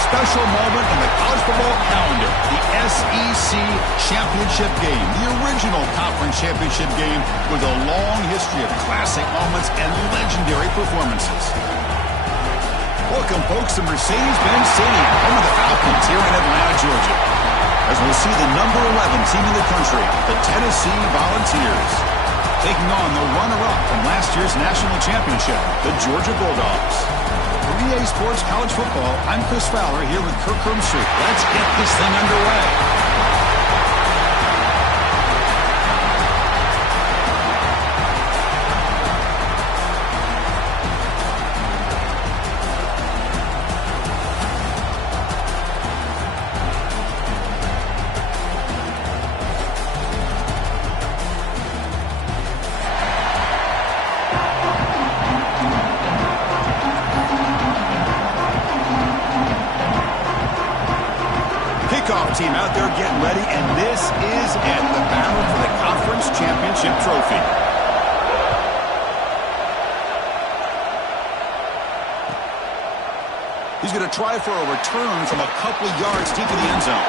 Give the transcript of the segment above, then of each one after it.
special moment in the college football calendar, the SEC Championship game, the original conference championship game with a long history of classic moments and legendary performances. Welcome, folks, to Mercedes-Benz Stadium, home of the Falcons here in Atlanta, Georgia, as we'll see the number 11 team in the country, the Tennessee Volunteers, taking on the runner-up from last year's national championship, the Georgia Bulldogs. For EA Sports College Football, I'm Chris Fowler here with Kirk Herbstreit. Let's get this thing underway. Team out there getting ready, and this is it, the battle for the conference championship trophy. He's going to try for a return from a couple of yards deep in the end zone.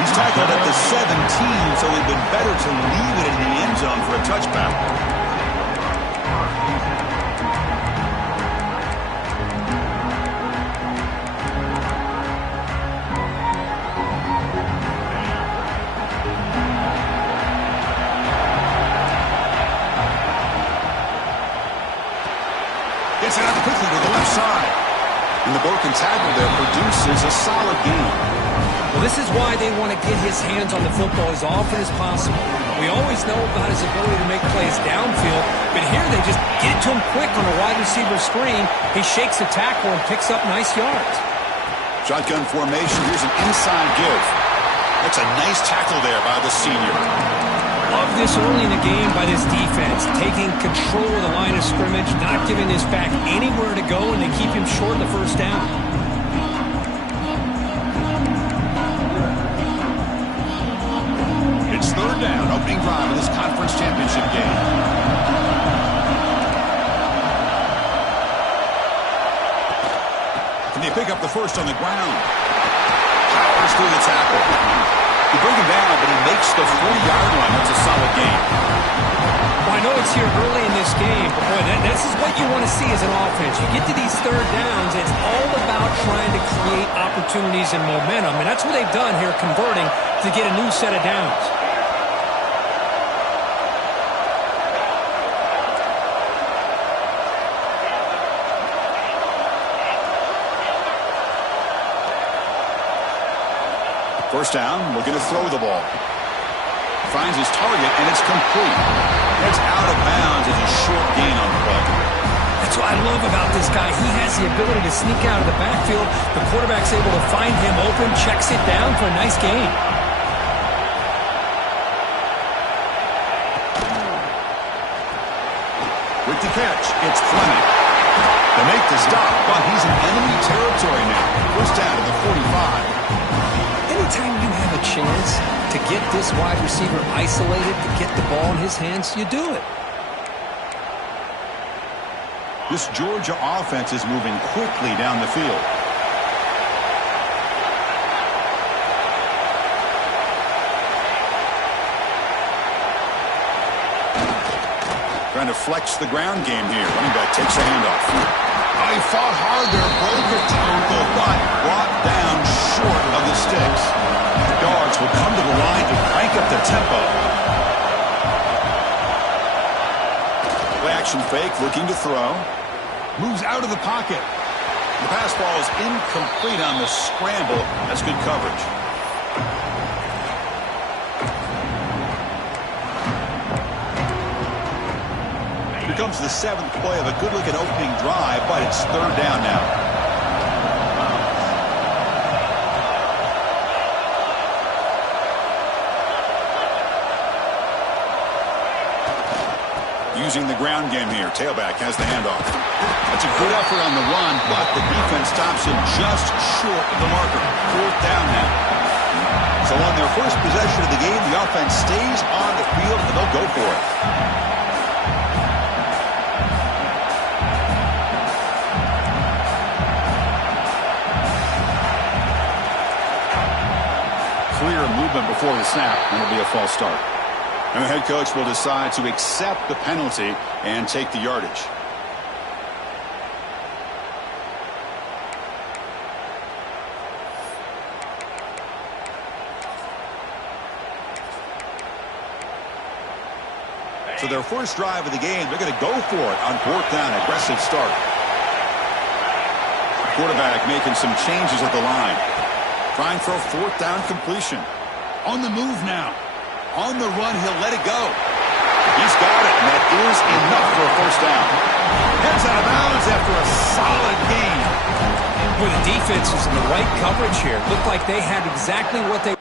He's tackled at the 17, so it would have been better to leave it in the end zone for a touchback. Gets it out quickly to the left side. And the broken tackle there produces a solid gain. Well, this is why they want to get his hands on the football as often as possible. We always know about his ability to make plays downfield, but here they just get it to him quick on a wide receiver screen. He shakes the tackle and picks up nice yards. Shotgun formation. Here's an inside give. That's a nice tackle there by the senior. Love this early in the game by this defense, taking control of the line of scrimmage, not giving this back anywhere to go, and they keep him short of the first down. It's third down, opening drive of this conference championship game. Can they pick up the first on the ground? Powers through the tackle. They bring him down, but he makes the 40-yard line. That's a solid gain. Well, I know it's here early in this game, but boy, this is what you want to see as an offense. You get to these third downs, it's all about trying to create opportunities and momentum, and that's what they've done here, converting to get a new set of downs. First down, looking to throw the ball. Finds his target, and it's complete. It's out of bounds as a short gain on the play. That's what I love about this guy. He has the ability to sneak out of the backfield. The quarterback's able to find him open, checks it down for a nice gain. With the catch, it's Fleming. They make the stop, but he's in enemy territory now. First down to the 45. Anytime you have a chance to get this wide receiver isolated, to get the ball in his hands, you do it. This Georgia offense is moving quickly down the field. Trying to flex the ground game here. Running back takes a handoff. Oh, he fought hard there, broke a tackle, but brought down short of the sticks. The guards will come to the line to crank up the tempo. Play action fake, looking to throw. Moves out of the pocket. The pass ball is incomplete on the scramble. That's good coverage. Here comes the seventh play of a good-looking opening drive, but it's third down now. Using the ground game here. Tailback has the handoff. That's a good effort on the run, but the defense stops him just short of the marker. Fourth down now. So on their first possession of the game, the offense stays on the field, and they'll go for it. clear movement before the snap, and it'll be a false start. And the head coach will decide to accept the penalty and take the yardage. So their first drive of the game, they're going to go for it on 4th down. Aggressive start. Quarterback making some changes at the line. Trying for a 4th down completion. On the move now. On the run, he'll let it go. He's got it, and that is enough for a 1st down. Heads out of bounds after a solid gain. Boy, the defense is in the right coverage here. Looked like they had exactly what they...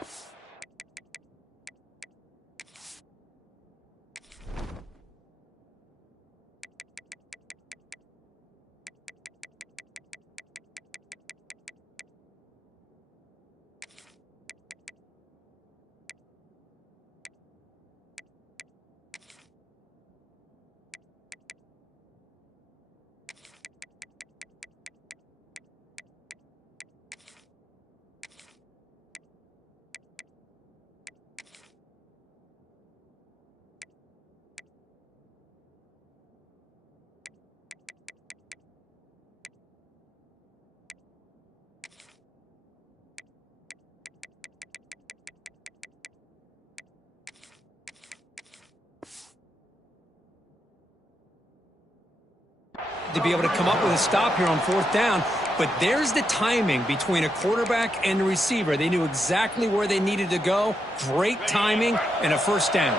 to be able to come up with a stop here on 4th down. But there's the timing between a quarterback and the receiver. They knew exactly where they needed to go. Great timing and a 1st down.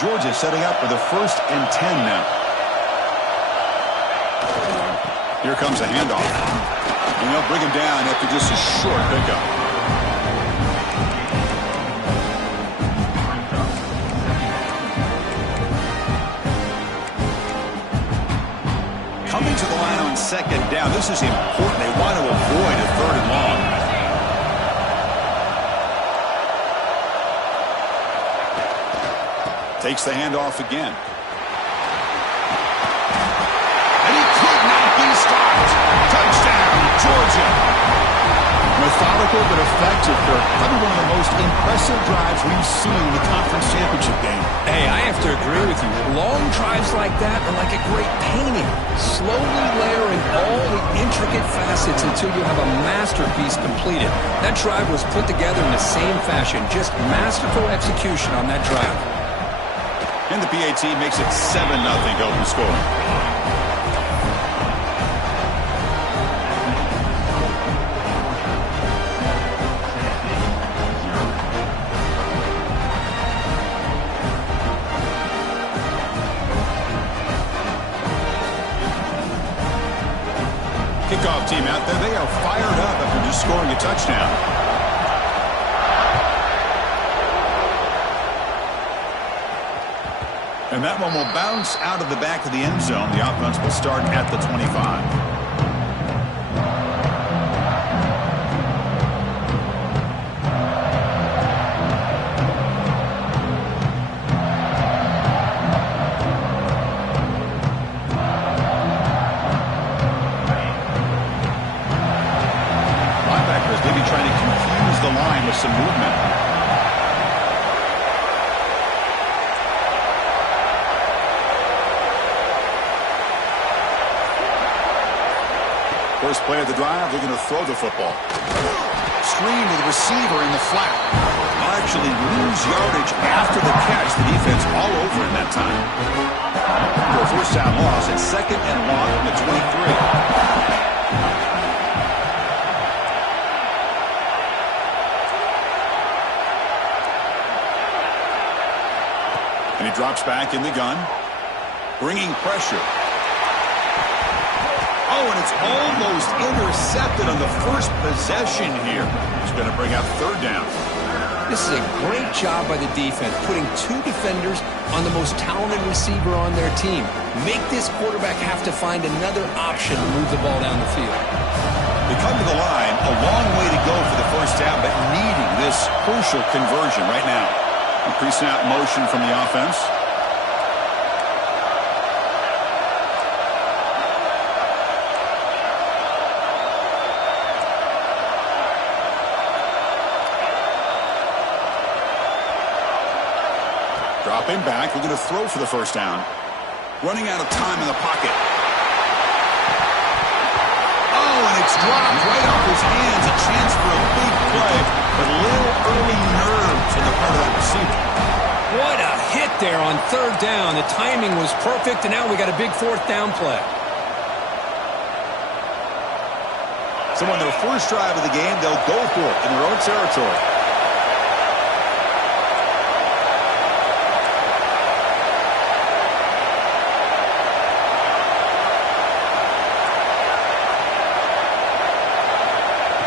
Georgia setting up for the 1st and 10 now. Here comes a handoff. And they'll bring him down after just a short pickup. Coming to the line on 2nd down. This is important. They want to avoid a 3rd and long. Takes the handoff again. And he could not be stopped. Touchdown, Georgia. Methodical but effective for probably one of the most impressive drives we've seen in the conference championship game. Hey, I have to agree with you. Long drives like that are like a great painting. Slowly layering all the intricate facets until you have a masterpiece completed. That drive was put together in the same fashion. Just masterful execution on that drive. And the PAT makes it 7-0 open score. Kickoff team out there, they are fired up after just scoring a touchdown. And that one will bounce out of the back of the end zone. The offense will start at the 25. Some movement. First play of the drive, they're going to throw the football. Screen to the receiver in the flat. They'll actually lose yardage after the catch. The defense all over in that time. For a 1st down loss at 2nd and long from the 23. And he drops back in the gun, bringing pressure. Oh, and it's almost intercepted on the first possession here. It's going to bring out 3rd down. This is a great job by the defense, putting 2 defenders on the most talented receiver on their team. Make this quarterback have to find another option to move the ball down the field. They come to the line, a long way to go for the 1st down, but needing this crucial conversion right now. A pre-snap motion from the offense. Dropping back, we're going to throw for the first down. Running out of time in the pocket. Oh, and it's dropped right off his hands. A chance for a big play, but a little early nerves on the part of that receiver. What a hit there on third down. The timing was perfect, and now we got a big fourth down play. So on their first drive of the game, they'll go for it in their own territory.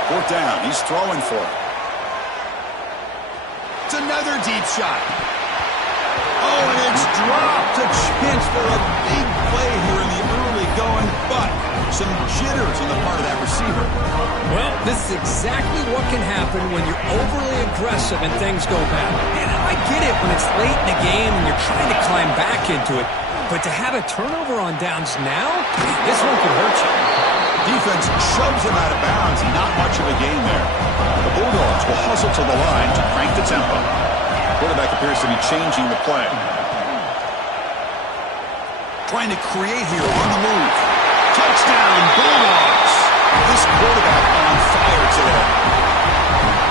Fourth down, he's throwing for it. It's another deep shot. Oh, and it's dropped. A chance for a big play here in the early going, but some jitters on the part of that receiver. Well, this is exactly what can happen when you're overly aggressive and things go bad. And I get it when it's late in the game and you're trying to climb back into it, but to have a turnover on downs now, this one could hurt you. Defense shoves him out of bounds. Not much of a gain there. The Bulldogs will hustle to the line to crank the tempo. Quarterback appears to be changing the play. Trying to create here on the move. Touchdown, Bulldogs. This quarterback on fire today.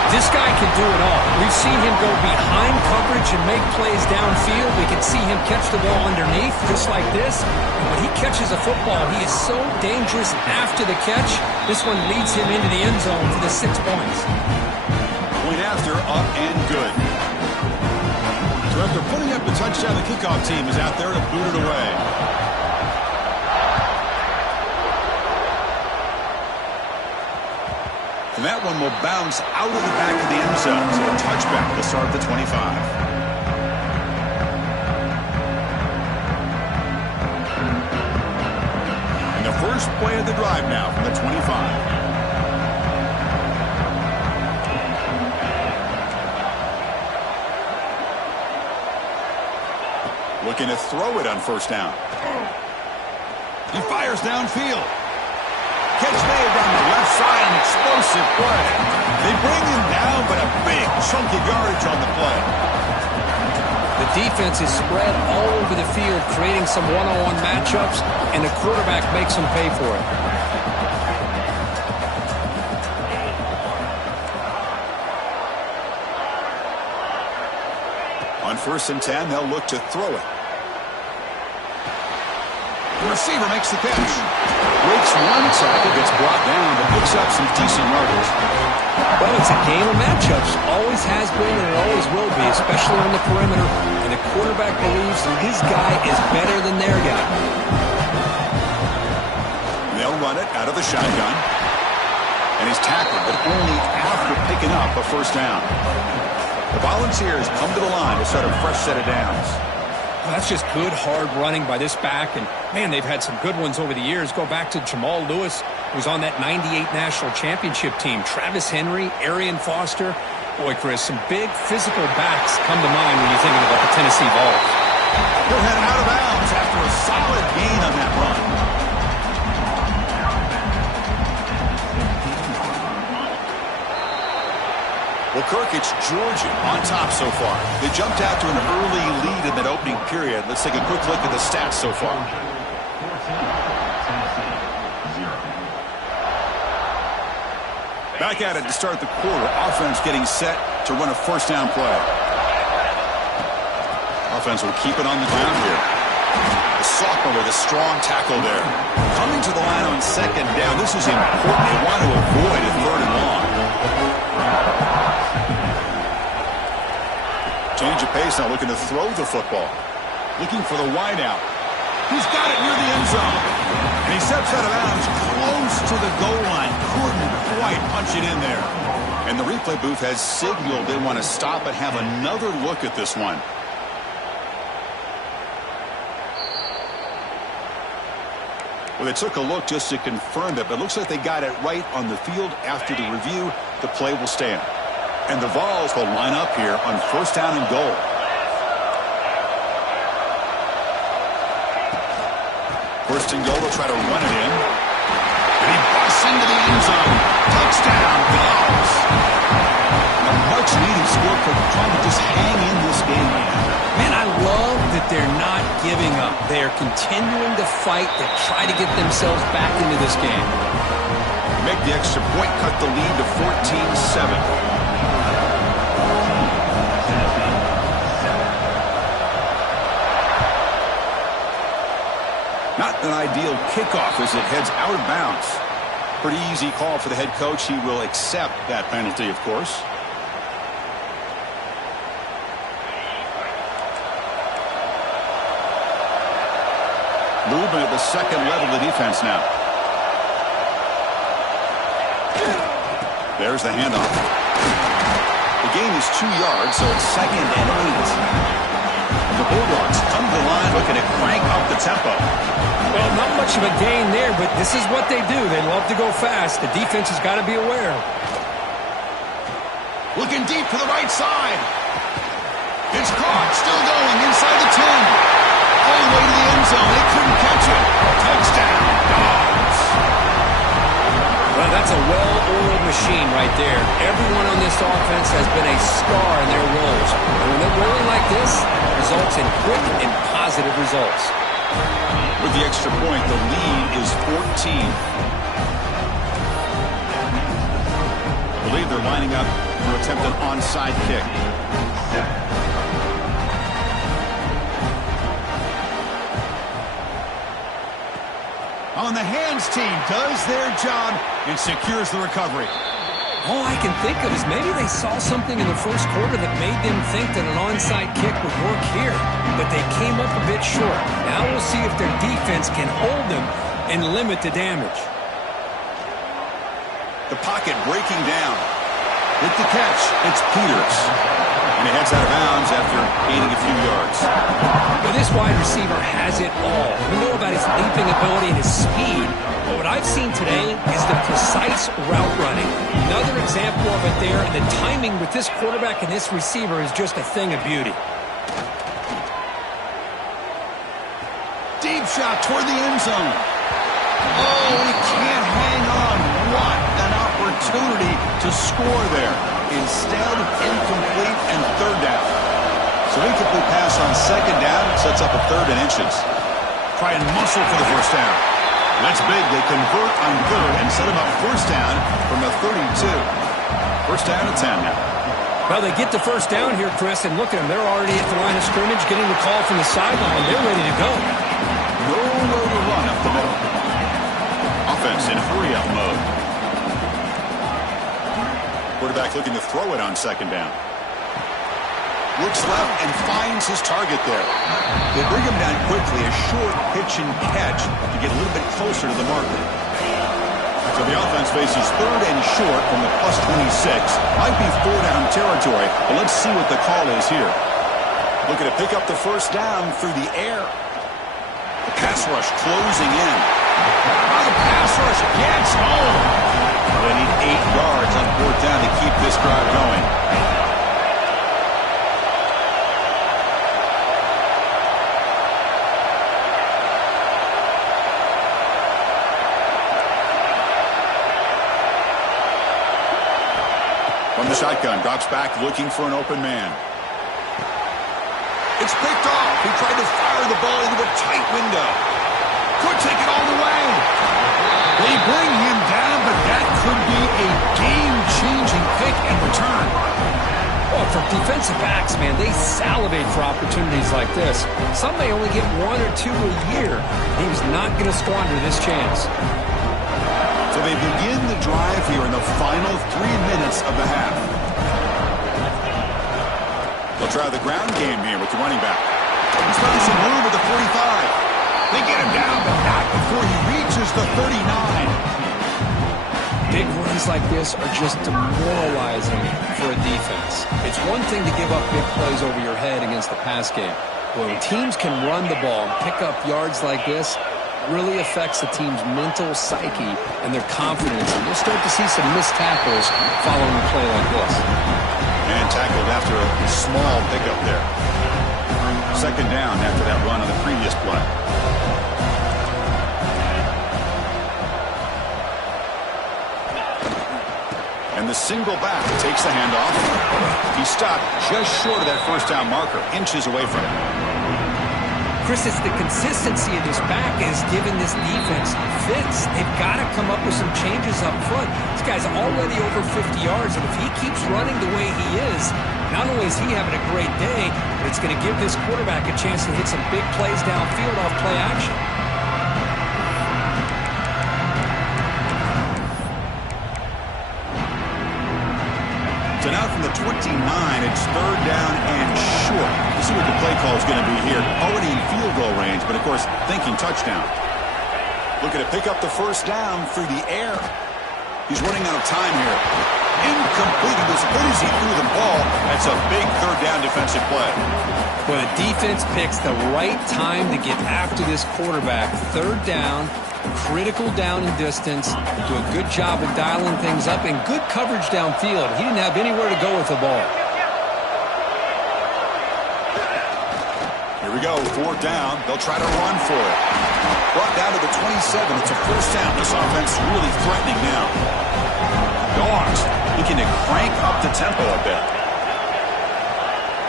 This guy can do it all. We've seen him go behind coverage and make plays downfield. We can see him catch the ball underneath, just like this. And when he catches a football, he is so dangerous after the catch. This one leads him into the end zone for the 6 points. Point after, up and good. So after putting up the touchdown, the kickoff team is out there to boot it away. And that one will bounce out of the back of the end zone. So a touchback to start the 25. And the first play of the drive now from the 25. Looking to throw it on first down. He fires downfield. Catch made down the left side, an explosive play. They bring him down, but a big chunk of yardage on the play. The defense is spread all over the field, creating some one-on-one matchups, and the quarterback makes them pay for it. On 1st and 10, they'll look to throw it. The receiver makes the catch. Breaks one tackle, gets brought down, but picks up some decent yardage. Well, it's a game of matchups. Always has been and it always will be, especially on the perimeter. And the quarterback believes that his guy is better than their guy. They'll run it out of the shotgun. And he's tackled, but only after picking up a first down. The Volunteers come to the line to start a fresh set of downs. Well, that's just good, hard running by this back. And, man, they've had some good ones over the years. Go back to Jamal Lewis, who was on that 98 National Championship team. Travis Henry, Arian Foster. Boy, Chris, some big physical backs come to mind when you're thinking about the Tennessee Vols. He'll head out of bounds after a solid gain on that run. Well, Kirk, it's Georgia on top so far. They jumped out to an early lead in that opening period. Let's take a quick look at the stats so far. Back at it to start the quarter. Offense getting set to run a first down play. Offense will keep it on the ground here. The sophomore with a strong tackle there. Coming to the line on second down. This is important. They want to avoid a third and long. Change of pace now, looking to throw the football. Looking for the wide out. He's got it near the end zone. And he steps out of bounds close to the goal line. Couldn't quite punch it in there. And the replay booth has signaled they want to stop and have another look at this one. Well, they took a look just to confirm it, but it looks like they got it right on the field. After the review, the play will stand. And the Vols will line up here on first down and goal. First and goal, they'll try to run it in. And he busts into the end zone. Touchdown, Vols. A much-needed score for trying to just hang in this game right now. Man, I love that they're not giving up. They are continuing to fight to try to get themselves back into this game. Make the extra point, cut the lead to 14-7. Not an ideal kickoff as it heads out of bounds. Pretty easy call for the head coach. He will accept that penalty, of course. Movement at the second level of the defense now. There's the handoff. The gain is 2 yards, so it's 2nd and 8. The Bulldogs come to the line looking to crank up the tempo. Well, not much of a gain there, but this is what they do. They love to go fast. The defense has got to be aware. Looking deep to the right side. It's caught. Still going inside the 10. All the way to the end zone. They couldn't catch it. Touchdown, Dogs. Well, that's a well-oiled machine right there. Everyone on this offense has been a star in their roles. And when they're rolling like this, it results in quick and positive results. With the extra point, the lead is 14. I believe they're lining up to attempt an onside kick. On the hands team does their job and secures the recovery. All I can think of is maybe they saw something in the first quarter that made them think that an onside kick would work here, but they came up a bit short. Now we'll see if their defense can hold them and limit the damage. The pocket breaking down. With the catch, it's Peters. And he heads out of bounds after gaining a few yards. But this wide receiver has it all. We know about his leaping ability and his speed. But what I've seen today is the precise route running. Another example of it there, and the timing with this quarterback and this receiver is just a thing of beauty. Deep shot toward the end zone. Oh, he can't hang on. What an opportunity to score there. Instead, incomplete and third down. So incomplete pass on second down sets up a 3rd and inches. Try and muscle for the first down. That's big. They convert on 3rd and set him up first down from the 32. First down at 10 now. Well, they get the first down here, Chris, and look at them. They're already at the line of scrimmage, getting the call from the sideline. They're ready to go. Nowhere to run up the middle. Offense in hurry-up mode. Quarterback looking to throw it on second down. Looks left and finds his target there. They bring him down quickly, a short pitch and catch to get a little bit closer to the marker. So the offense faces 3rd and short from the +26. Might be 4-down territory, but let's see what the call is here. Looking to pick up the first down through the air. The pass rush closing in. Now the pass rush gets home. They need 8 yards on 4th down to keep this drive going. From the shotgun, drops back looking for an open man. It's picked off. He tried to fire the ball into a tight window. Could take it all the way. They bring him down, but that could be a game-changing pick and return. Well, for defensive backs, man, they salivate for opportunities like this. Some may only get 1 or 2 a year. He was not going to squander this chance. So they begin the drive here in the final 3 minutes of the half. They'll try the ground game here with the running back. He's found some room at the 45. They get him down, but not before he reaches the 39. Big runs like this are just demoralizing for a defense. It's one thing to give up big plays over your head against the pass game. When teams can run the ball and pick up yards like this, it really affects the team's mental psyche and their confidence. And you'll start to see some missed tackles following a play like this. And tackled after a small pickup there. Second down after that run on the previous play. And the single back takes the handoff. He stopped just short of that first down marker, inches away from it. Chris, it's the consistency of this back is giving this defense fits. They've got to come up with some changes up front. This guy's already over 50 yards, and if he keeps running the way he is, not only is he having a great day, but it's going to give this quarterback a chance to hit some big plays downfield off play action. So now from the 29, it's third down and short. We'll see what the play call is going to be here. Already in field goal range, but of course, thinking touchdown. Looking to pick up the first down through the air. He's running out of time here. Incomplete. He was good as he threw the ball. That's a big third down defensive play. Well, the defense picks the right time to get after this quarterback. Third down, critical down and distance. Do a good job of dialing things up and good coverage downfield. He didn't have anywhere to go with the ball. Here we go, fourth down. They'll try to run for it. Brought down to the 27. It's a first down. This offense really threatening now. Dogs looking to crank up the tempo a bit.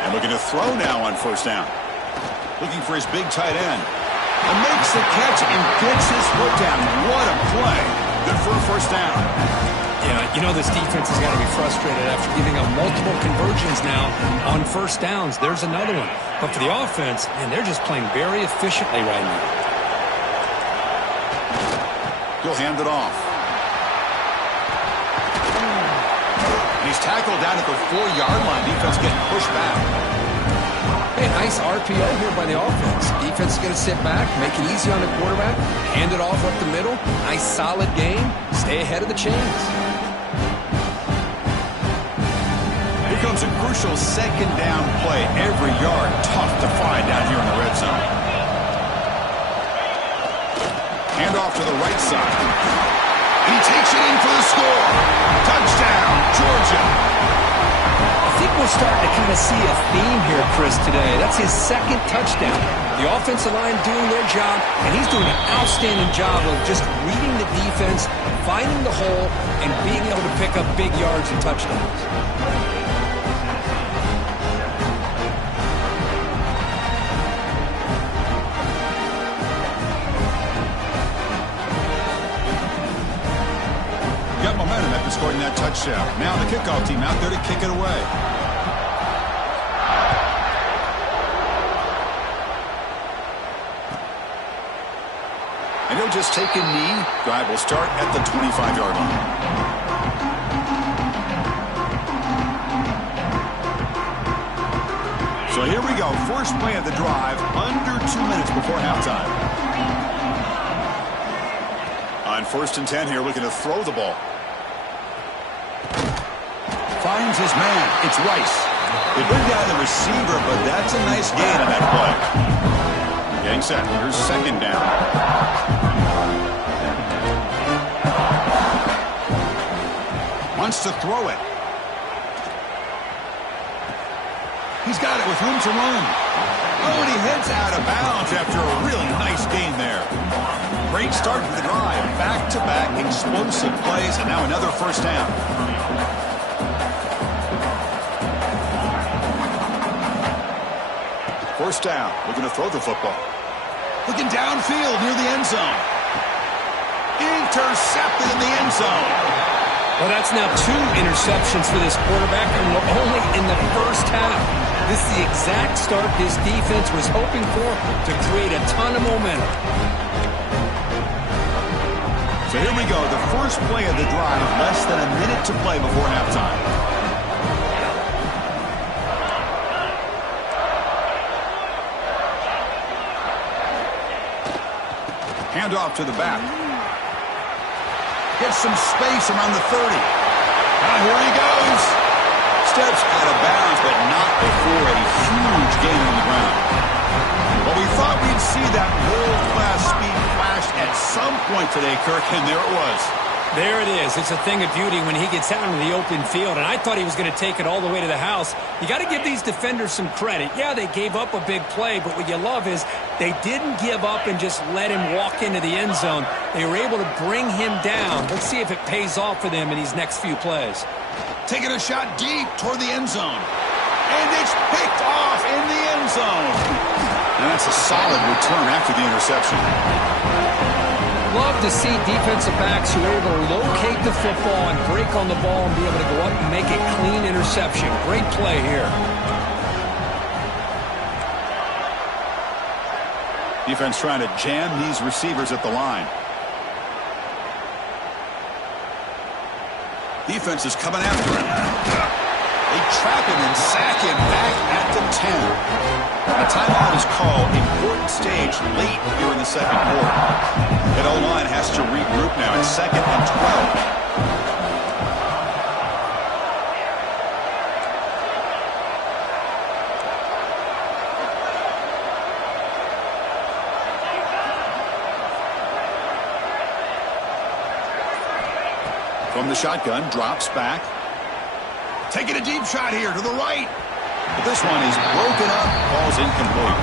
And looking to throw now on first down. Looking for his big tight end. And makes the catch and gets his foot down. What a play. Good for a first down. Yeah, you know this defense has got to be frustrated after giving up multiple conversions now on first downs. There's another one. But for the offense, man, they're just playing very efficiently right now. He'll hand it off. And he's tackled down at the 4-yard line. Defense getting pushed back. Hey, nice RPO here by the offense. Defense is going to sit back, make it easy on the quarterback, hand it off up the middle. Nice solid game. Stay ahead of the chains. Here comes a crucial second down play. Every yard tough to find down here in the red zone. Hand off to the right side. And he takes it in for the score. Touchdown, Georgia. I think we're starting to kind of see a theme here, Chris, today. That's his second touchdown. The offensive line doing their job, and he's doing an outstanding job of just reading the defense, finding the hole, and being able to pick up big yards and touchdowns. Got momentum after scoring that touchdown. Now the kickoff team out there to kick it away. And he'll just take a knee. Drive will start at the 25-yard line. So here we go. First play of the drive, under 2 minutes before halftime. On 1st and 10 here, looking to throw the ball. Finds his man. It's Rice. They bring down the receiver, but that's a nice gain on that play. Getting set. Here's second down. Wants to throw it. He's got it with room to run. Oh, and he heads out of bounds after a really nice gain there. Great start to the drive. Back-to-back explosive plays, and now another first down. First down. Looking to throw the football. Looking downfield near the end zone. Intercepted in the end zone. Well, that's now 2 interceptions for this quarterback, and we're only in the first half. This is the exact start this defense was hoping for to create a ton of momentum. So here we go, the first play of the drive, less than a minute to play before halftime. Hand off to the back. Gets some space around the 30. Now here he goes. Steps out of bounds, but not before a huge gain on the ground. Well, we thought we'd see that world-class speed flash at some point today, Kirk, and there it was. There it is. It's a thing of beauty when he gets out into the open field, and I thought he was going to take it all the way to the house. You got to give these defenders some credit. Yeah, they gave up a big play, but what you love is they didn't give up and just let him walk into the end zone. They were able to bring him down. Let's see if it pays off for them in these next few plays. Taking a shot deep toward the end zone. And it's picked off in the end zone. And that's a solid return after the interception. Love to see defensive backs who are able to locate the football and break on the ball and be able to go up and make a clean interception. Great play here. Defense trying to jam these receivers at the line. Defense is coming after him. They trap him and sack him back at the 10. A timeout is called. Important stage late here in the second quarter. That O-line has to regroup now. It's 2nd and 12. From the shotgun, drops back. Taking a deep shot here to the right. But this one is broken up, falls incomplete.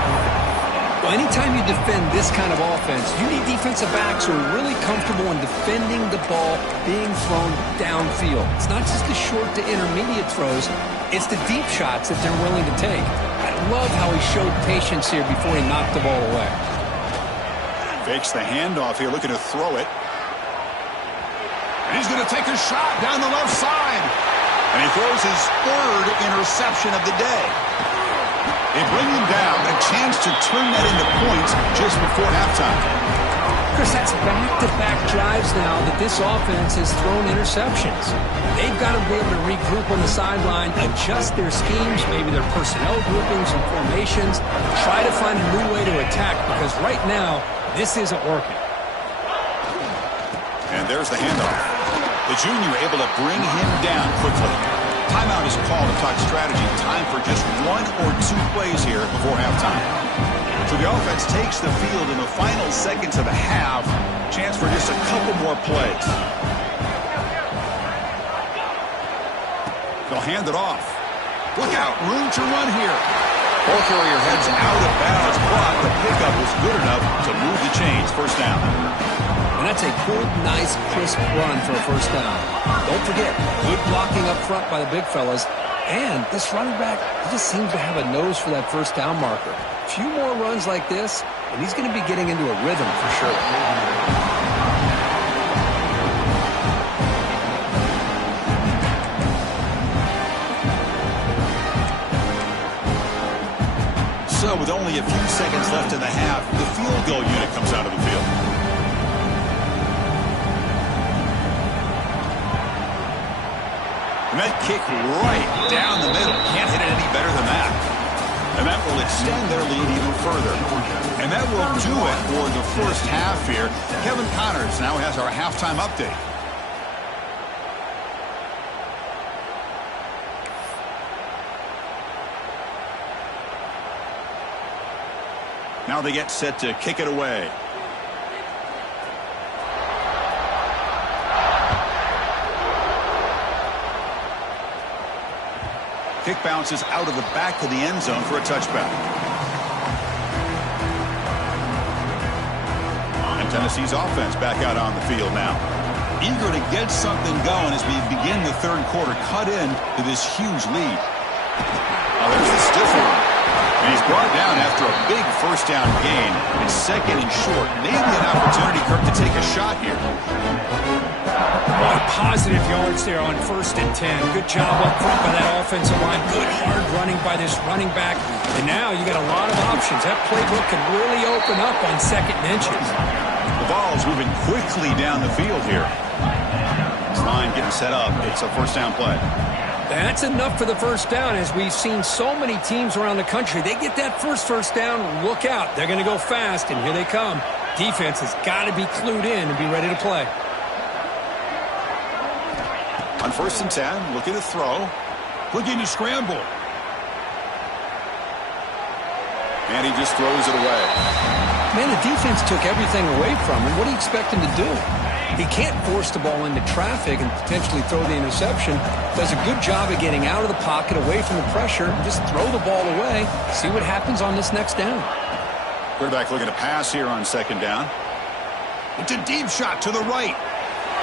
Well, anytime you defend this kind of offense, you need defensive backs who are really comfortable in defending the ball being thrown downfield. It's not just the short to intermediate throws, it's the deep shots that they're willing to take. I love how he showed patience here before he knocked the ball away. Fakes the handoff here, looking to throw it. And he's going to take a shot down the left side. And he throws his 3rd interception of the day. They bring him down, a chance to turn that into points just before halftime. Chris, that's back-to-back drives now that this offense has thrown interceptions. They've got to be able to regroup on the sideline, adjust their schemes, maybe their personnel groupings and formations, try to find a new way to attack, because right now, this isn't working. And there's the handoff. The junior able to bring him down quickly. Timeout is called to talk strategy. Time for just 1 or 2 plays here before halftime. So the offense takes the field in the final seconds of the half. Chance for just a couple more plays. They'll hand it off. Look out, room to run here. Ball carrier heads out of bounds, but the pickup was good enough to move the chains. First down. And that's a good, nice, crisp run for a first down. Don't forget, good blocking up front by the big fellas. And this running back, he just seems to have a nose for that first down marker. A few more runs like this, and he's going to be getting into a rhythm for sure. So with only a few seconds left in the half, the field goal unit comes out of the field. And that kick right down the middle. Can't hit it any better than that. And that will extend their lead even further. And that will do it for the first half here. Kevin Connors now has our halftime update. Now they get set to kick it away. Kick bounces out of the back of the end zone for a touchback. And Tennessee's offense back out on the field now. Eager to get something going as we begin the third quarter. Cut in to this huge lead. Oh, there's the stiff one. And he's brought down after a big first down gain. It's 2nd and short. Maybe an opportunity, Kirk, to take a shot here. Boy, positive yards there on 1st and 10. Good job up front by that offensive line. Good hard running by this running back. And now you got a lot of options. That playbook can really open up on 2nd and inches. The ball's moving quickly down the field here. This line getting set up. It's a first down play. That's enough for the first down. As we've seen so many teams around the country, they get that first down, look out. They're going to go fast, and here they come. Defense has got to be clued in and be ready to play. On 1st and 10, looking to throw. Looking to scramble. And he just throws it away. Man, the defense took everything away from him. What do you expect him to do? He can't force the ball into traffic and potentially throw the interception. Does a good job of getting out of the pocket, away from the pressure, and just throw the ball away. See what happens on this next down. Quarterback looking to pass here on 2nd down. It's a deep shot to the right.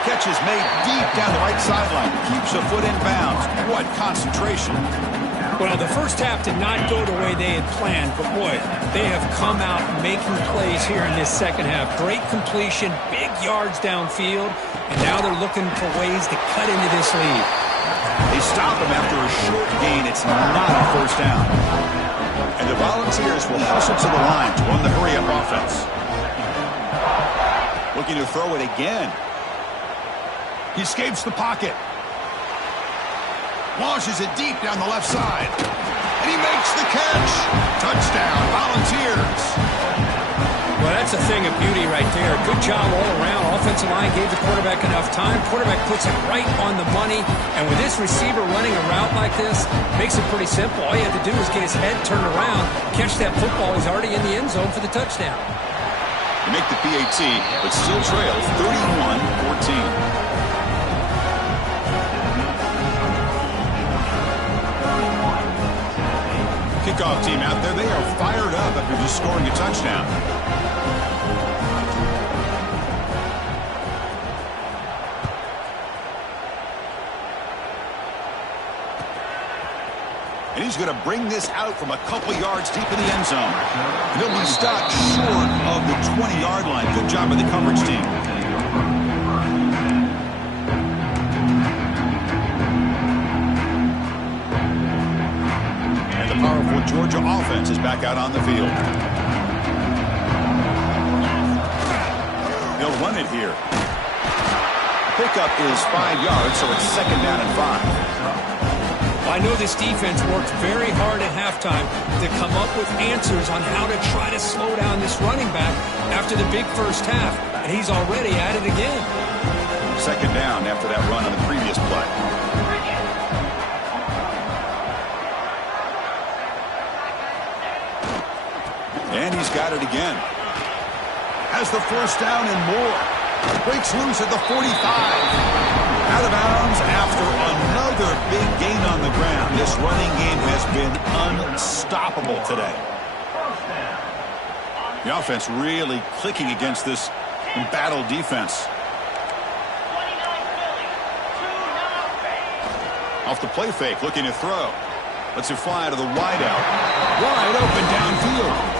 Catch is made deep down the right sideline. Keeps a foot in bounds. What concentration. Well, the first half did not go the way they had planned, but boy, they have come out making plays here in this second half. Great completion, big yards downfield, and now they're looking for ways to cut into this lead. They stop him after a short gain. It's not a first down. And the Volunteers will hustle to the line to run the hurry-up offense. Looking to throw it again. He escapes the pocket. Launches it deep down the left side. And he makes the catch. Touchdown, Volunteers. Well, that's a thing of beauty right there. Good job all around. Offensive line gave the quarterback enough time. Quarterback puts it right on the money. And with this receiver running a route like this, makes it pretty simple. All you have to do is get his head turned around, catch that football. He's already in the end zone for the touchdown. They make the PAT, but still trail 31-14. Kickoff team out there, they are fired up after just scoring a touchdown. And he's going to bring this out from a couple yards deep in the end zone. And he'll be stopped short of the 20-yard line. Good job by the coverage team. Powerful Georgia offense is back out on the field. They'll run it here. Pickup is 5 yards, so it's second down and 5. I know this defense worked very hard at halftime to come up with answers on how to try to slow down this running back after the big first half, and he's already at it again. Second down after that run on the previous play. And he's got it again. Has the first down and more. Breaks loose at the 45. Out of bounds after another big gain on the ground. This running game has been unstoppable today. The offense really clicking against this embattled defense. Off the play fake, looking to throw. Lets it fly to the wideout. Wide open downfield.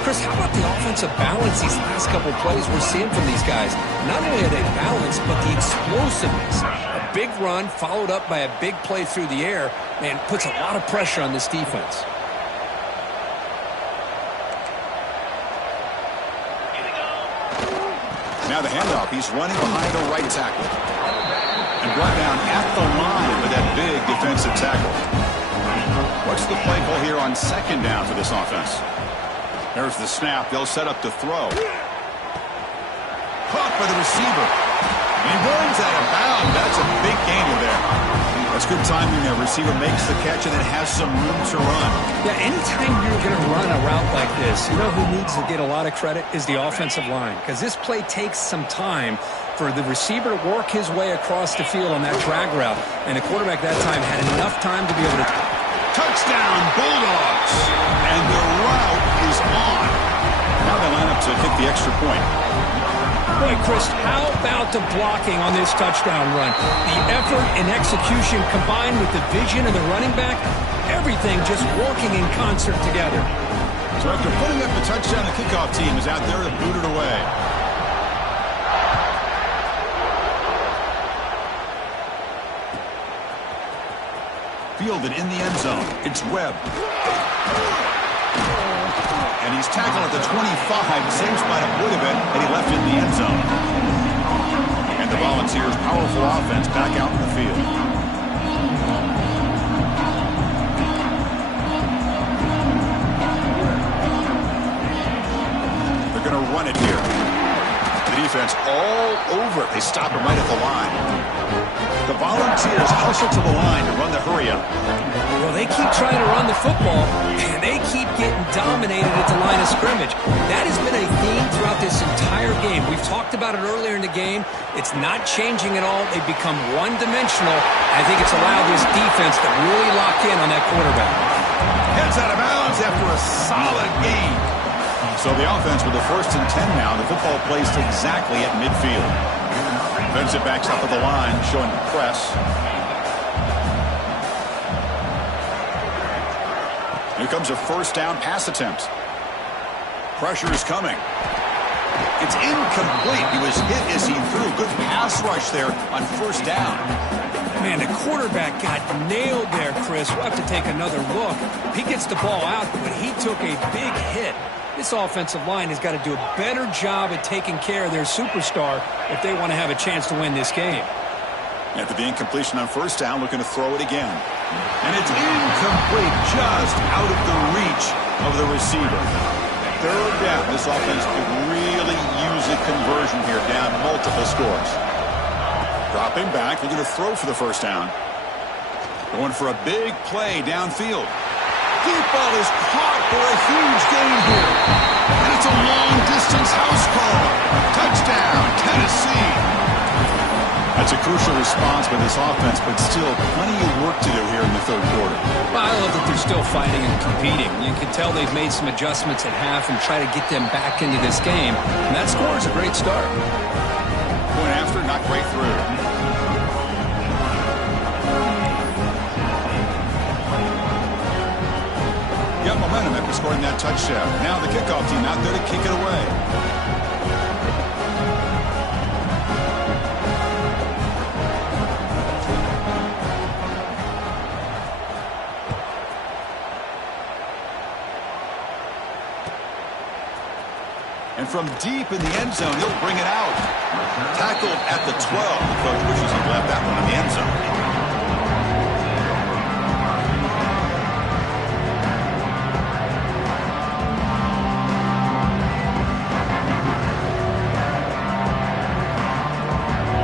Chris, how about the offensive balance these last couple plays we're seeing from these guys? Not only are they balanced, but the explosiveness. A big run followed up by a big play through the air, man, puts a lot of pressure on this defense. Now the handoff. He's running behind the right tackle. And brought down at the line with that big defensive tackle. What's the play call here on second down for this offense? There's the snap. They'll set up to throw. Caught by the receiver. And he runs out of bounds. That's a big gainer there. That's good timing there. Receiver makes the catch and then has some room to run. Yeah, anytime you're going to run a route like this, you know who needs to get a lot of credit is the offensive line. Because this play takes some time for the receiver to work his way across the field on that drag route. And the quarterback that time had enough time to be able to... Touchdown, Bulldogs! And the route is on. Now they line up to kick the extra point. Boy, Chris, how about the blocking on this touchdown run? The effort and execution combined with the vision of the running back, everything just working in concert together. So after putting up the touchdown, the kickoff team is out there to boot it away. Fielded in the end zone. It's Webb. And he's tackled at the 25. Same spot it would have been had he left it in the end zone. And the Volunteers' powerful offense back out in the field. They're going to run it here. The defense all over it. They stop him right at the line. The Volunteers hustle to the line to run the hurry-up. Well, they keep trying to run the football, and they keep getting dominated at the line of scrimmage. That has been a theme throughout this entire game. We've talked about it earlier in the game. It's not changing at all. They've become one-dimensional. I think it's allowed this defense to really lock in on that quarterback. Heads out of bounds after a solid gain. So the offense with the 1st and 10 now. The football placed exactly at midfield. Defensive backs up at the line, showing press. Here comes a first down pass attempt. Pressure is coming. It's incomplete. He was hit as he threw. Good pass rush there on first down. Man, the quarterback got nailed there, Chris. We'll have to take another look. He gets the ball out, but he took a big hit. This offensive line has got to do a better job at taking care of their superstar if they want to have a chance to win this game. After the incompletion on first down, looking to throw it again. And it's incomplete, just out of the reach of the receiver. Third down. This offense could really use a conversion here, down multiple scores. Dropping back, looking to throw for the first down. Going for a big play downfield. Deep ball is caught for a huge gain here. And it's a long-distance house call. Touchdown, Tennessee. That's a crucial response by this offense, but still plenty of work to do here in the third quarter. Well, I love that they're still fighting and competing. You can tell they've made some adjustments at half and try to get them back into this game. And that score is a great start. Point after, not right through. Got momentum after scoring that touchdown. Now the kickoff team out there to kick it away. And from deep in the end zone, he'll bring it out. Tackled at the 12. The coach wishes he'd left that one in the end zone.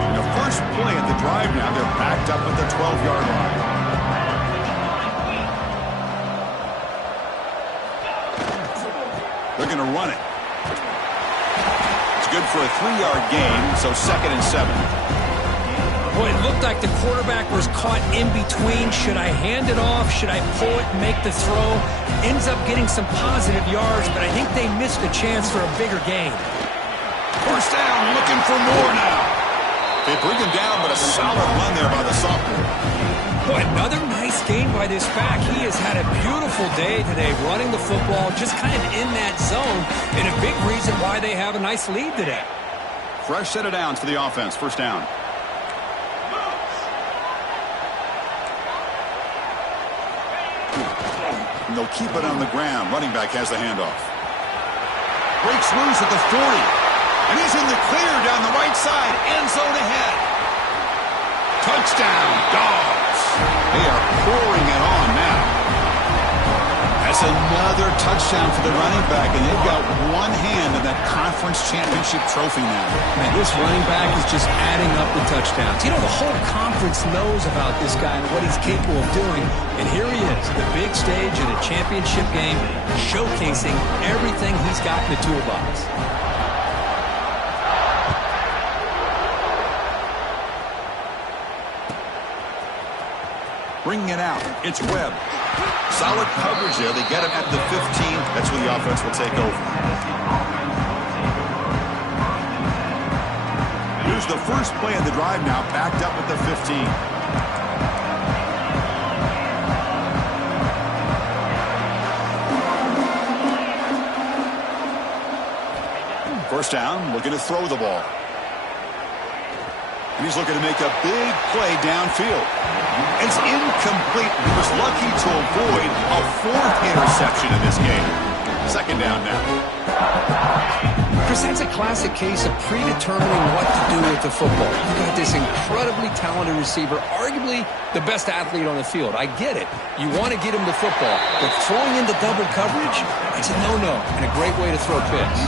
And the first play at the drive now, they're backed up at the 12-yard line. They're going to run it. Good for a 3-yard gain, so 2nd and 7. Boy, it looked like the quarterback was caught in between. Should I hand it off? Should I pull it and make the throw? Ends up getting some positive yards, but I think they missed a chance for a bigger gain. First down, looking for more now. They bring him down, but a solid run there by the sophomore. Boy, another nice game by this back. He has had a beautiful day today running the football, just kind of in that zone, and a big reason why they have a nice lead today. Fresh set of downs for the offense. First down. And they'll keep it on the ground. Running back has the handoff. Breaks loose at the 40. And he's in the clear down the right side. End zone ahead. Touchdown, Dogs. They are pouring it on now. That's another touchdown for the running back, and they've got one hand in that conference championship trophy now. Man, this running back is just adding up the touchdowns. You know, the whole conference knows about this guy and what he's capable of doing, and here he is, the big stage in a championship game, showcasing everything he's got in the toolbox. Bringing it out. It's Webb. Solid coverage there. They get him at the 15. That's where the offense will take over. Here's the first play of the drive now, backed up at the 15. First down, looking to throw the ball. And he's looking to make a big play downfield. It's incomplete. He was lucky to avoid a 4th interception in this game. Second down now. Chris, that's a classic case of predetermining what to do with the football. You've got this incredibly talented receiver, arguably the best athlete on the field. I get it. You want to get him the football, but throwing into double coverage, it's a no-no and a great way to throw picks.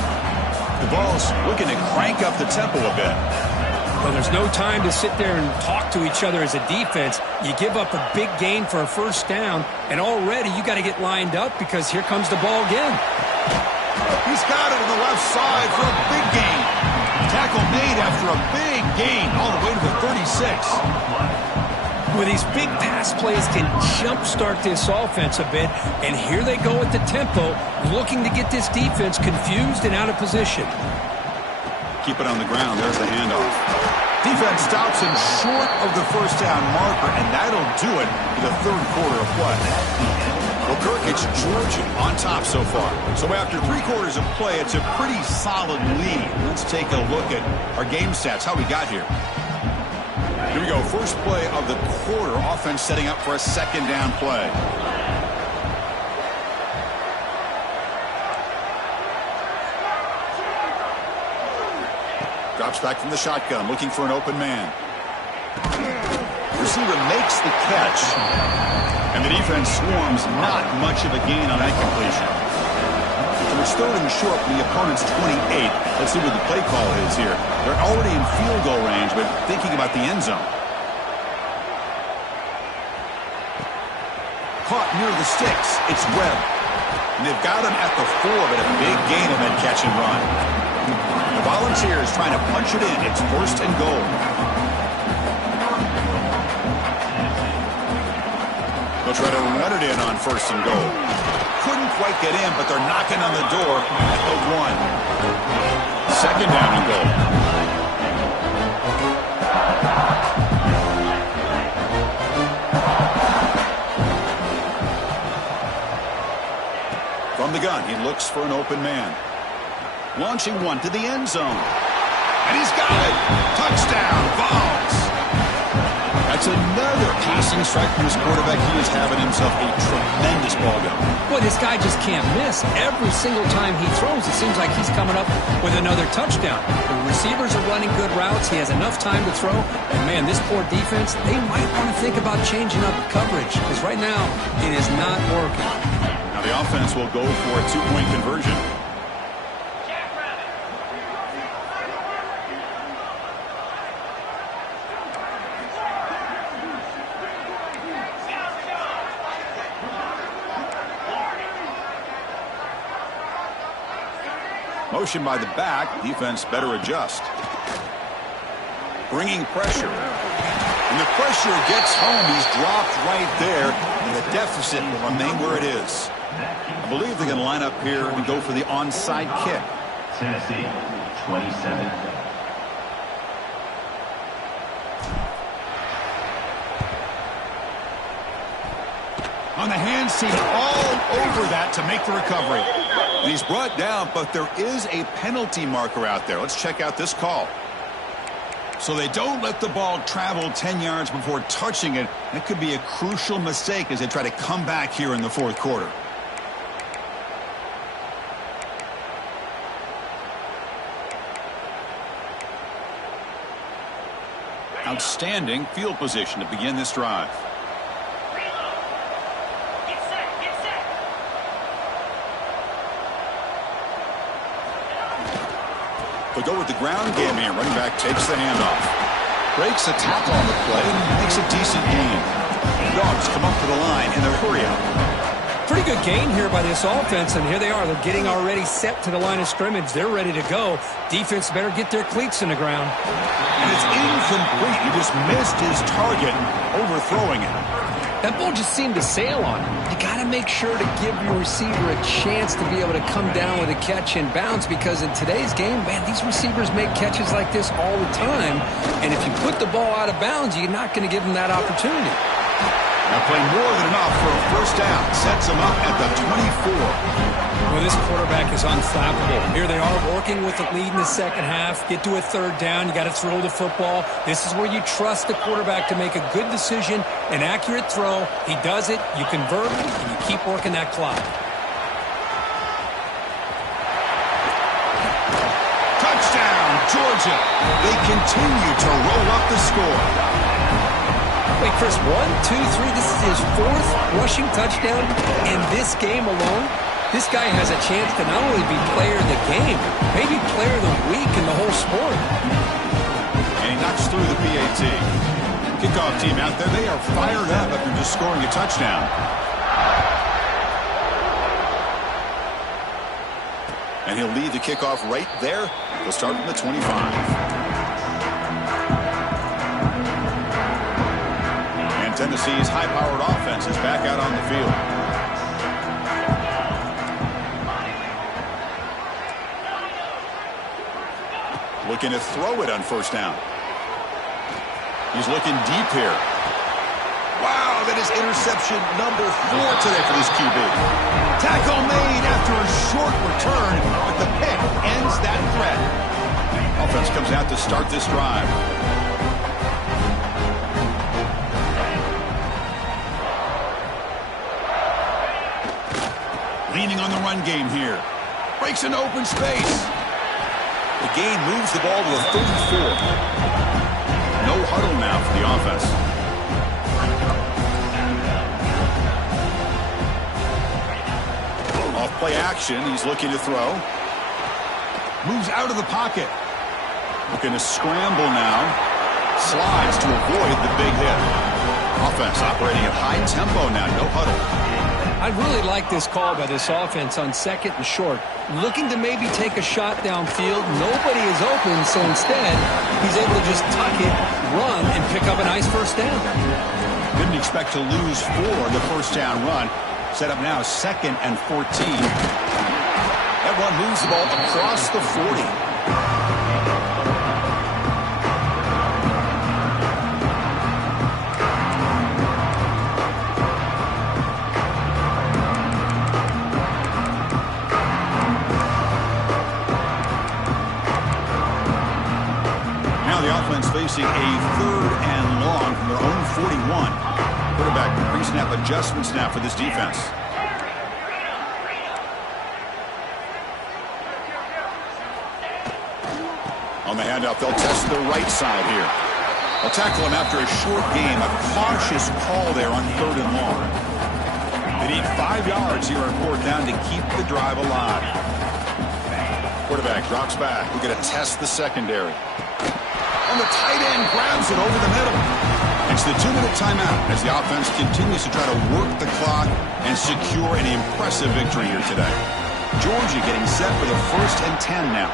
The ball's looking to crank up the tempo a bit. Well, there's no time to sit there and talk to each other as a defense. You give up a big gain for a first down, and already you got to get lined up because here comes the ball again. He's got it on the left side for a big gain. Tackle made after a big gain all the way to the 36. Well, these big pass plays can jumpstart this offense a bit, and here they go at the tempo, looking to get this defense confused and out of position. Keep it on the ground. There's the handoff. Defense stops him short of the first down marker, and that'll do it for the third quarter of play. Well, Kirk, it's Georgia on top so far. So after 3 quarters of play, it's a pretty solid lead. Let's take a look at our game stats, how we got here. Here we go, first play of the quarter. Offense setting up for a second down play. Drops back from the shotgun, looking for an open man. Receiver makes the catch. And the defense swarms, not much of a gain on that completion. So it's 3rd and short from the opponent's 28. Let's see what the play call is here. They're already in field goal range, but thinking about the end zone. Caught near the sticks. It's Webb. And they've got him at the 4, but a big gain on that catch and run. The Volunteers trying to punch it in. It's 1st and goal. They'll try to run it in on 1st and goal. Couldn't quite get in, but they're knocking on the door at the 1. 2nd down and goal. From the gun, he looks for an open man. Launching one to the end zone. And he's got it. Touchdown, Vols. That's another passing strike from his quarterback. He is having himself a tremendous ball game. Boy, this guy just can't miss. Every single time he throws, it seems like he's coming up with another touchdown. The receivers are running good routes. He has enough time to throw. And, man, this poor defense, they might want to think about changing up coverage because right now it is not working. Now the offense will go for a 2-point conversion. Motion by the back. Defense better adjust. Bringing pressure. And the pressure gets home. He's dropped right there. And the deficit will remain where it is. I believe they're going to line up here and go for the onside kick. Tennessee, 27. On the hands team, all over that to make the recovery. And he's brought down, but there is a penalty marker out there. Let's check out this call. So they don't let the ball travel 10 yards before touching it. That could be a crucial mistake as they try to come back here in the 4th quarter. Outstanding field position to begin this drive. They'll go with the ground game here. Running back takes the handoff. Breaks a tackle on the play and makes a decent gain. Dogs come up to the line in their hurry up. Pretty good gain here by this offense, and here they are. They're getting already set to the line of scrimmage. They're ready to go. Defense better get their cleats in the ground. And it's incomplete. He just missed his target, overthrowing it. That ball just seemed to sail on him. You got to make sure to give your receiver a chance to be able to come down with a catch and bounce because in today's game, man, these receivers make catches like this all the time. And if you put the ball out of bounds, you're not going to give them that opportunity. Now playing more than enough for a 1st down. Sets him up at the 24. Well, this quarterback is unflappable. Here they are working with the lead in the 2nd half. Get to a 3rd down. You got to throw the football. This is where you trust the quarterback to make a good decision, an accurate throw. He does it. You convert, and you keep working that clock. Touchdown, Georgia. They continue to roll up the score. Wait, Chris, 1, 2, 3, this is his 4th rushing touchdown in this game alone. This guy has a chance to not only be player of the game, maybe player of the week in the whole sport. And he knocks through the PAT. Kickoff team out there, they are fired up after just scoring a touchdown. And he'll lead the kickoff right there. They'll start from the 25. Tennessee's high-powered offense is back out on the field. Looking to throw it on 1st down. He's looking deep here. Wow, that is interception number 4 today for this QB. Tackle made after a short return, but the pick ends that threat. Offense comes out to start this drive. Leaning on the run game here. Breaks into open space. The gain moves the ball to the 34. No huddle now for the offense. Off play action. He's looking to throw. Moves out of the pocket. Looking to scramble now. Slides to avoid the big hit. Offense operating at high tempo now. No huddle. I really like this call by this offense on 2nd and short. Looking to maybe take a shot downfield. Nobody is open, so instead, he's able to just tuck it, run, and pick up a nice first down. Didn't expect to lose 4 on the first down run. Set up now 2nd and 14. That one moves the ball across the 40. Facing a 3rd and long from their own 41. Quarterback pre-snap adjustments now for this defense. On the handoff, they'll test the right side here. They'll tackle him after a short game. A cautious call there on 3rd and long. They need 5 yards here on 4th down to keep the drive alive. Quarterback drops back. We're going to test the secondary. On the tight end, grabs it over the middle. It's the 2-minute timeout as the offense continues to try to work the clock and secure an impressive victory here today. Georgia getting set for the 1st and 10 now.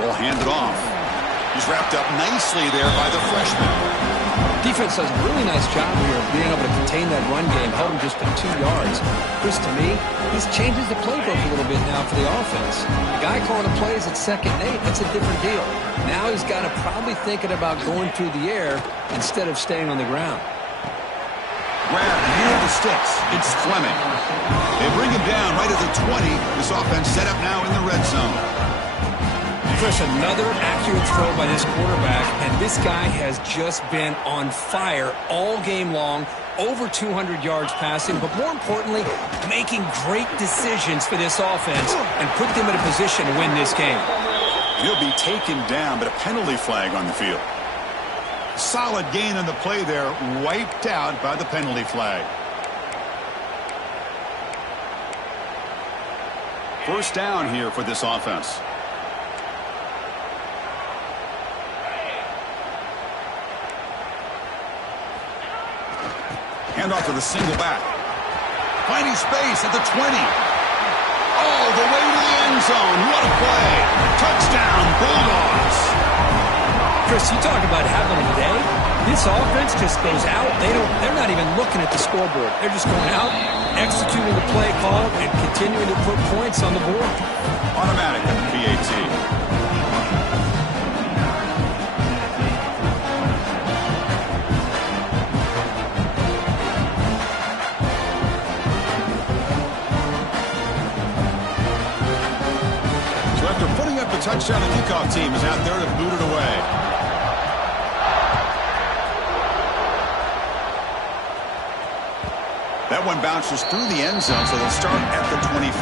Ball handed off. He's wrapped up nicely there by the freshman. Defense does a really nice job here of being able to contain that run game, held him just to 2 yards. Chris, to me, this changes the playbook a little bit now for the offense. The guy calling the plays at 2nd and 8, that's a different deal. Now he's got to probably thinking about going through the air instead of staying on the ground. Grab near the sticks. It's Fleming. They bring him down right at the 20. This offense set up now in the red zone. Chris, another accurate throw by this quarterback, and this guy has just been on fire all game long, over 200 yards passing, but more importantly, making great decisions for this offense and put them in a position to win this game. He'll be taken down, but a penalty flag on the field. Solid gain on the play there, wiped out by the penalty flag. 1st down here for this offense. Handoff to the single back. Finding space at the 20. All the way to the end zone. What a play. Touchdown, Bulldogs. Chris, you talk about having a day. This offense just goes out. They're not even looking at the scoreboard. They're just going out, executing the play call, and continuing to put points on the board. Automatic at the PAT. Touchdown, the kickoff team is out there to boot it away. That one bounces through the end zone, so they'll start at the 25.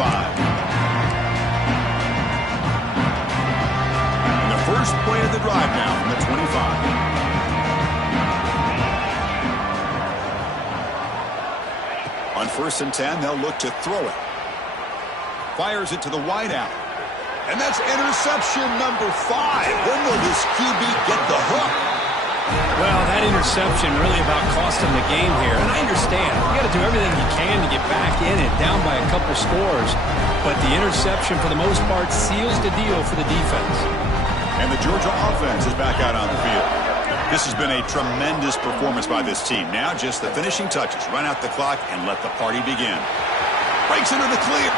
And the first play of the drive now from the 25. On 1st and 10, they'll look to throw it. Fires it to the wideout. And that's interception number 5. When will this QB get the hook? Well, that interception really about cost him the game here. And I understand. You got to do everything you can to get back in it, down by a couple scores. But the interception, for the most part, seals the deal for the defense. And the Georgia offense is back out on the field. This has been a tremendous performance by this team. Now just the finishing touches. Run out the clock and let the party begin. Breaks into the clear.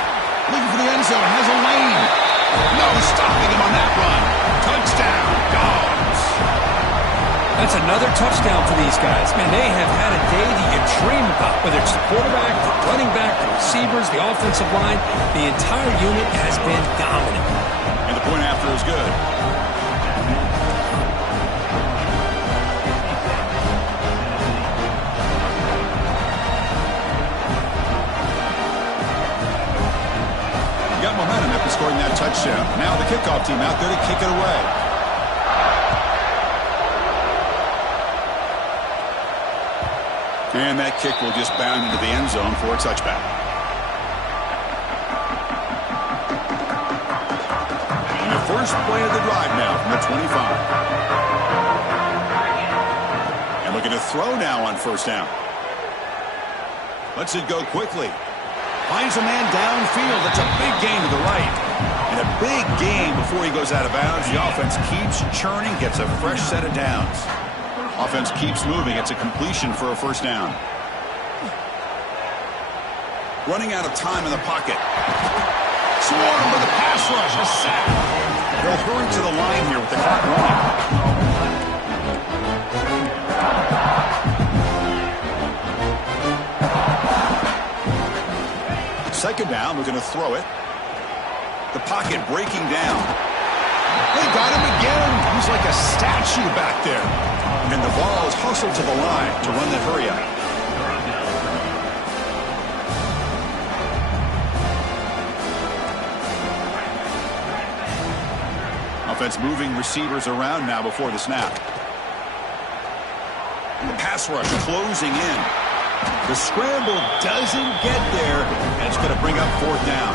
Looking for the end zone. Has a lane. No stopping him on that run. Touchdown, Dogs. That's another touchdown for these guys. Man, they have had a day that you dream about, whether it's the quarterback, the running back, the receivers, the offensive line. The entire unit has been dominant. And the point after is good. Got momentum after scoring that touchdown. Now the kickoff team out there to kick it away. And that kick will just bound into the end zone for a touchback. And the first play of the drive now from the 25. And looking to throw now on first down. Lets it go quickly. Finds a man downfield. That's a big gain to the right. And a big gain before he goes out of bounds. The offense keeps churning, gets a fresh set of downs. Offense keeps moving. It's a completion for a first down. Running out of time in the pocket. Swarmed by the pass rush. A sack. They'll hurry to the line here with the clock running. Second down, we're going to throw it. The pocket breaking down. They got him again. He's like a statue back there. And the ball is hustled to the line to run that hurry up. Offense moving receivers around now before the snap. The pass rush closing in. The scramble doesn't get there, and it's going to bring up fourth down.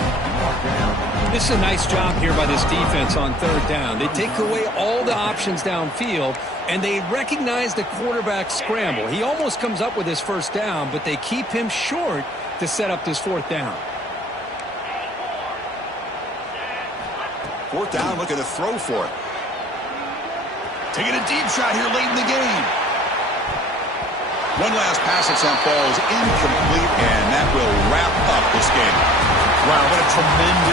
This is a nice job here by this defense on third down. They take away all the options downfield, and they recognize the quarterback scramble. He almost comes up with his first down, but they keep him short to set up this fourth down. Fourth down, looking to throw for it. Taking a deep shot here late in the game. One last pass at St. Paul is incomplete, and that will wrap up this game. Wow, what a tremendous